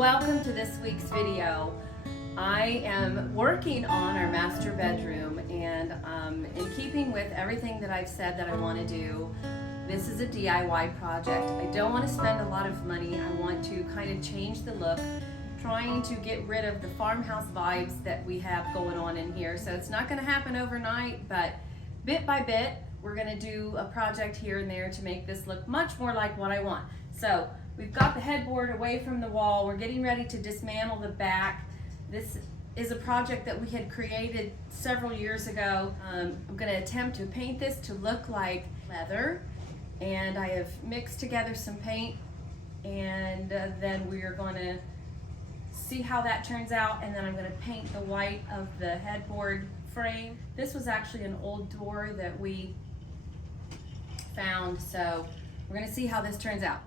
Welcome to this week's video. I am working on our master bedroom, and in keeping with everything that I've said that I want to do, this is a DIY project. I don't want to spend a lot of money. I want to kind of change the look, trying to get rid of the farmhouse vibes that we have going on in here. So it's not going to happen overnight, but bit by bit, we're going to do a project here and there to make this look much more like what I want. So we've got the headboard away from the wall. We're getting ready to dismantle the back. This is a project that we had created several years ago. I'm going to attempt to paint this to look like leather, and I have mixed together some paint, and then we are going to see how that turns out, and then I'm going to paint the white of the headboard frame. This was actually an old door that we found, so we're going to see how this turns out.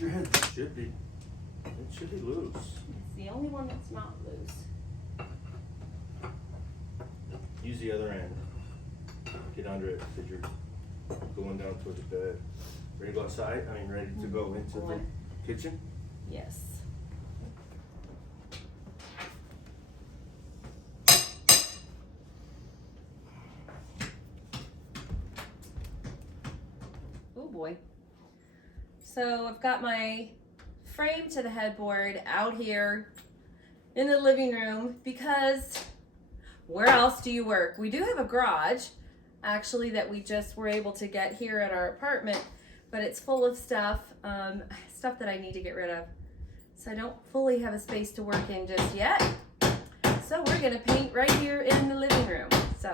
Your head should be loose. It's the only one that's not loose. Use the other end. Get under it because you're going down towards the bed. Ready to go outside? I mean, ready to go into the kitchen? Yes. Oh boy. So I've got my frame to the headboard out here in the living room because where else do you work? We do have a garage actually that we just were able to get here at our apartment, but it's full of stuff that I need to get rid of. So I don't fully have a space to work in just yet. So we're gonna paint right here in the living room. So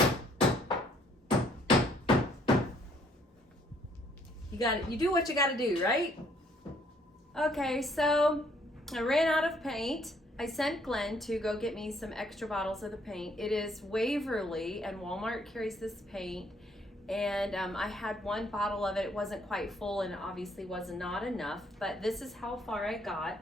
you do what you gotta do, right? Okay, so I ran out of paint. I sent Glenn to go get me some extra bottles of the paint. It is Waverly, and Walmart carries this paint. And I had one bottle of it. It wasn't quite full, and it obviously was not enough, but this is how far I got.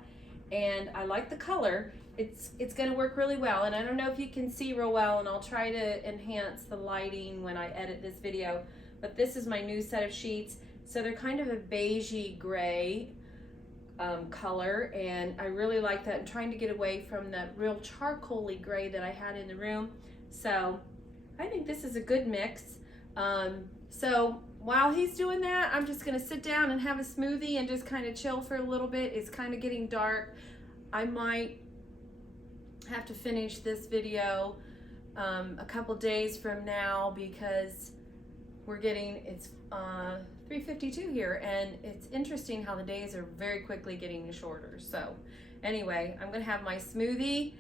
And I like the color. It's gonna work really well, and I don't know if you can see real well, and I'll try to enhance the lighting when I edit this video, but this is my new set of sheets. So they're kind of a beigey gray color, and I really like that. I'm trying to get away from the real charcoaly gray that I had in the room. So I think this is a good mix. So while he's doing that, I'm just gonna sit down and have a smoothie and just kind of chill for a little bit. It's kind of getting dark. I might have to finish this video a couple days from now because it's 3:52 here, and it's interesting how the days are very quickly getting shorter. So anyway, I'm gonna have my smoothie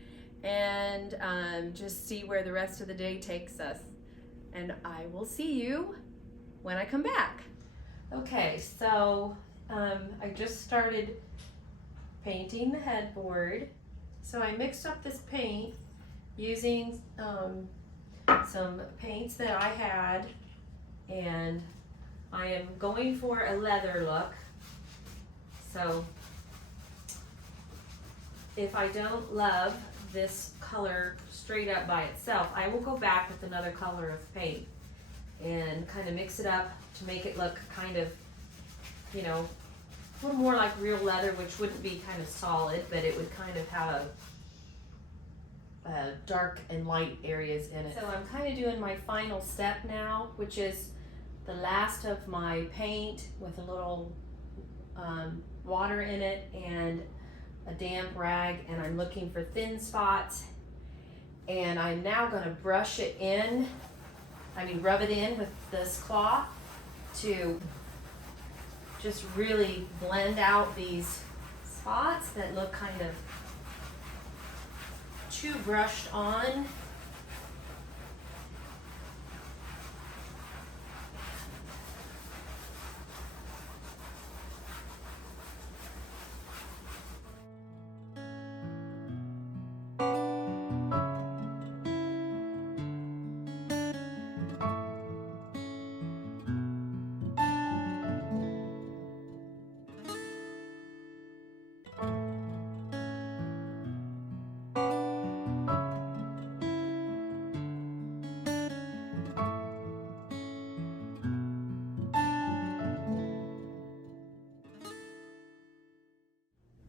and just see where the rest of the day takes us, and I will see you when I come back. Okay, so I just started painting the headboard. So I mixed up this paint using some paints that I had, and I am going for a leather look. So if I don't love this color straight up by itself, I will go back with another color of paint and kind of mix it up to make it look kind of, you know, a little more like real leather, which wouldn't be kind of solid, but it would kind of have a dark and light areas in it. So I'm kind of doing my final step now, which is the last of my paint with a little water in it and a damp rag and I'm looking for thin spots. And I'm now gonna brush it in, rub it in with this cloth to just really blend out these spots that look kind of too brushed on.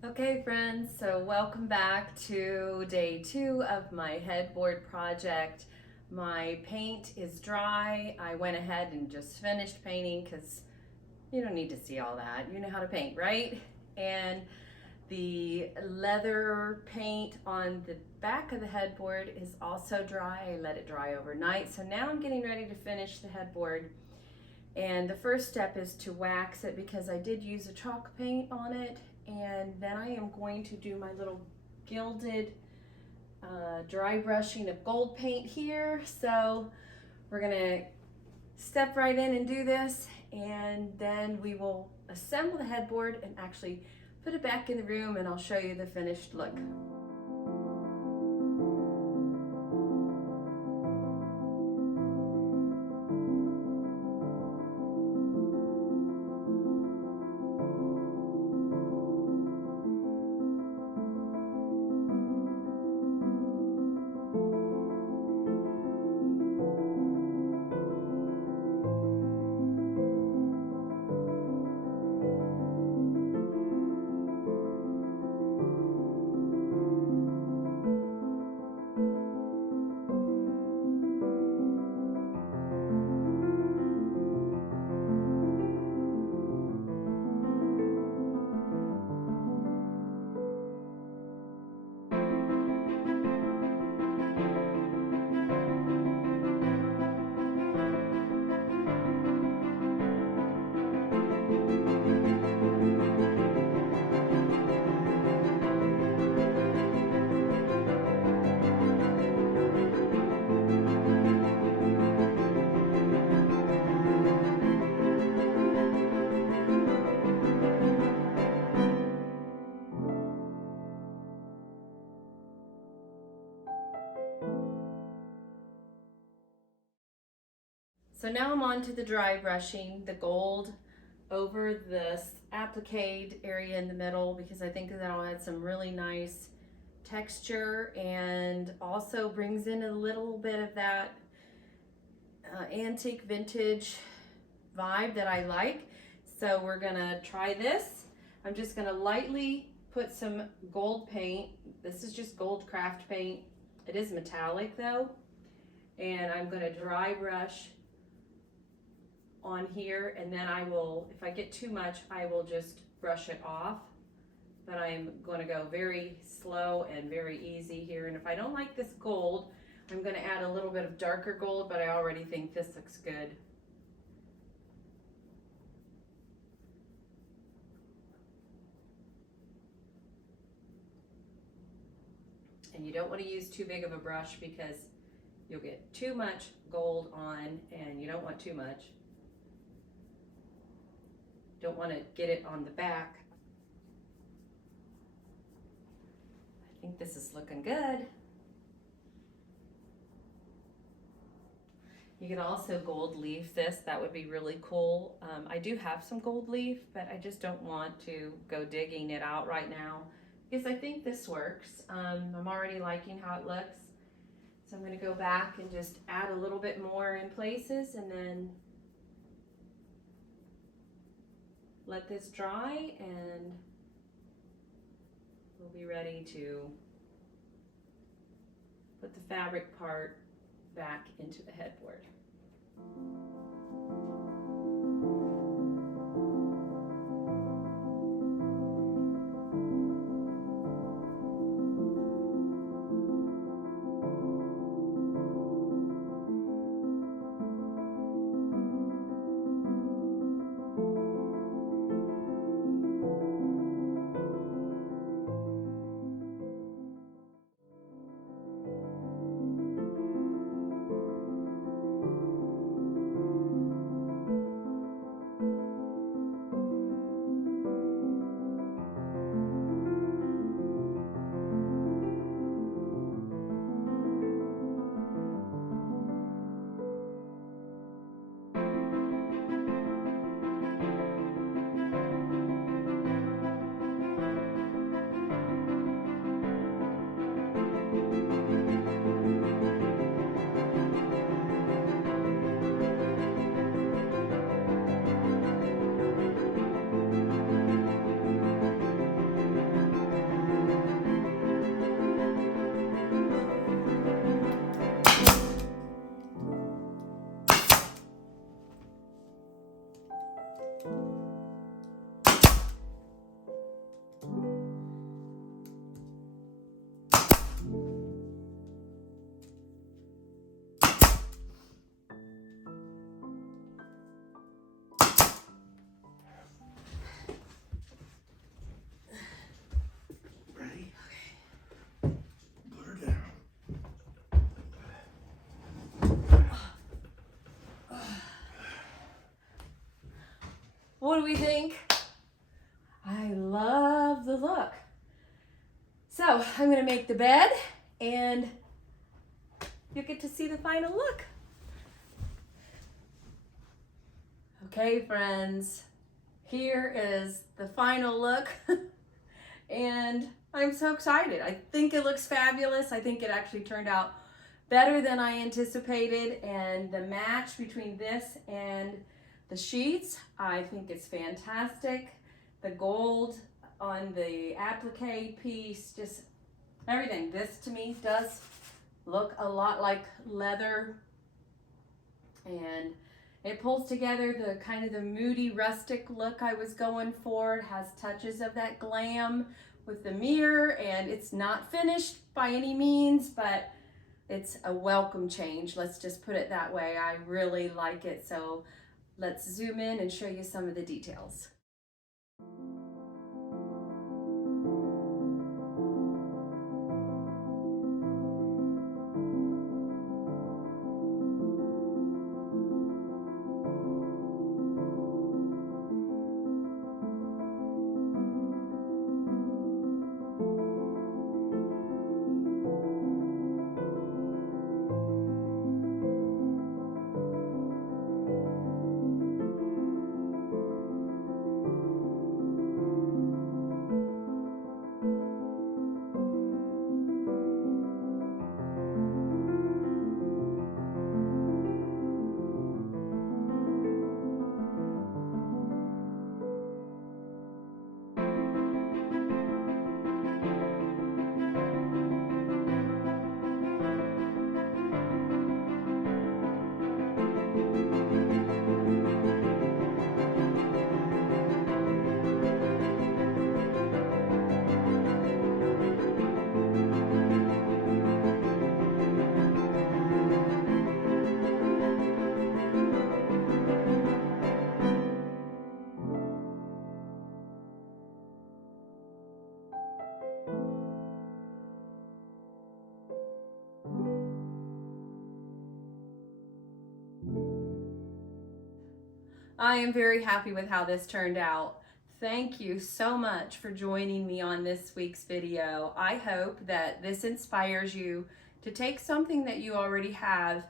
Okay friends, so welcome back to day 2 of my headboard project. My paint is dry. I went ahead and just finished painting because you don't need to see all that. You know how to paint, right? And the leather paint on the back of the headboard is also dry. I let it dry overnight. So now I'm getting ready to finish the headboard. And the first step is to wax it because I did use a chalk paint on it. And then I am going to do my little gilded dry brushing of gold paint here. So we're gonna step right in and do this, and then we will assemble the headboard and actually put it back in the room, and I'll show you the finished look. So now I'm on to the dry brushing, the gold over this applique area in the middle, because I think that'll add some really nice texture and also brings in a little bit of that antique vintage vibe that I like. So we're gonna try this. I'm just gonna lightly put some gold paint. This is just gold craft paint. It is metallic though. And I'm gonna dry brush on here, and then I will, if I get too much, I will just brush it off. But I'm going to go very slow and very easy here. And if I don't like this gold, I'm going to add a little bit of darker gold, but I already think this looks good. And you don't want to use too big of a brush because you'll get too much gold on, and you don't want too much. Don't want to get it on the back. I think this is looking good. You can also gold leaf this. That would be really cool. I do have some gold leaf, but I just don't want to go digging it out right now because I think this works. I'm already liking how it looks. So I'm going to go back and just add a little bit more in places and then let this dry, and we'll be ready to put the fabric part back into the headboard. Ready? Put her down. What do we think? I love the look. So I'm gonna make the bed and you'll get to see the final look. Okay, friends, here is the final look. And I'm so excited. I think it looks fabulous. I think it actually turned out better than I anticipated. And the match between this and the sheets, I think it's fantastic. The gold on the applique piece, just everything. This to me does look a lot like leather, and it pulls together the kind of the moody rustic look I was going for. It has touches of that glam with the mirror, and it's not finished by any means, but it's a welcome change. Let's just put it that way. I really like it. So let's zoom in and show you some of the details. I am very happy with how this turned out. Thank you so much for joining me on this week's video. I hope that this inspires you to take something that you already have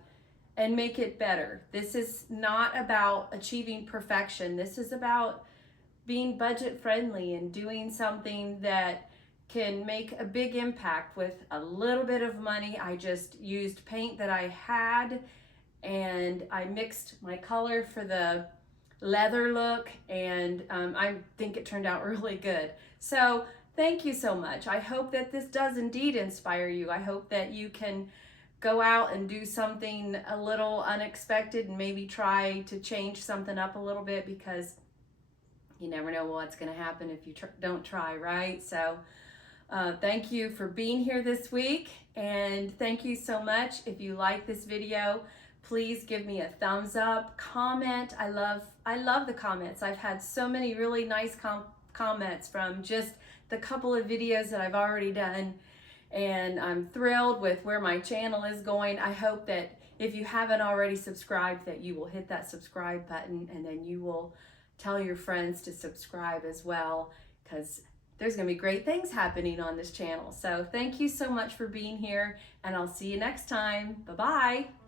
and make it better. This is not about achieving perfection. This is about being budget friendly and doing something that can make a big impact with a little bit of money. I just used paint that I had, and I mixed my color for the leather look, and I think it turned out really good. So thank you so much. I hope that this does indeed inspire you. I hope that you can go out and do something a little unexpected and maybe try to change something up a little bit, because you never know what's going to happen if you don't try, right? So thank you for being here this week, and thank you so much. If you like this video, please give me a thumbs up, comment. I love the comments. I've had so many really nice comments from just the couple of videos that I've already done, and I'm thrilled with where my channel is going. I hope that if you haven't already subscribed, that you will hit that subscribe button, and then you will tell your friends to subscribe as well, because there's going to be great things happening on this channel. So thank you so much for being here, and I'll see you next time. Bye-bye.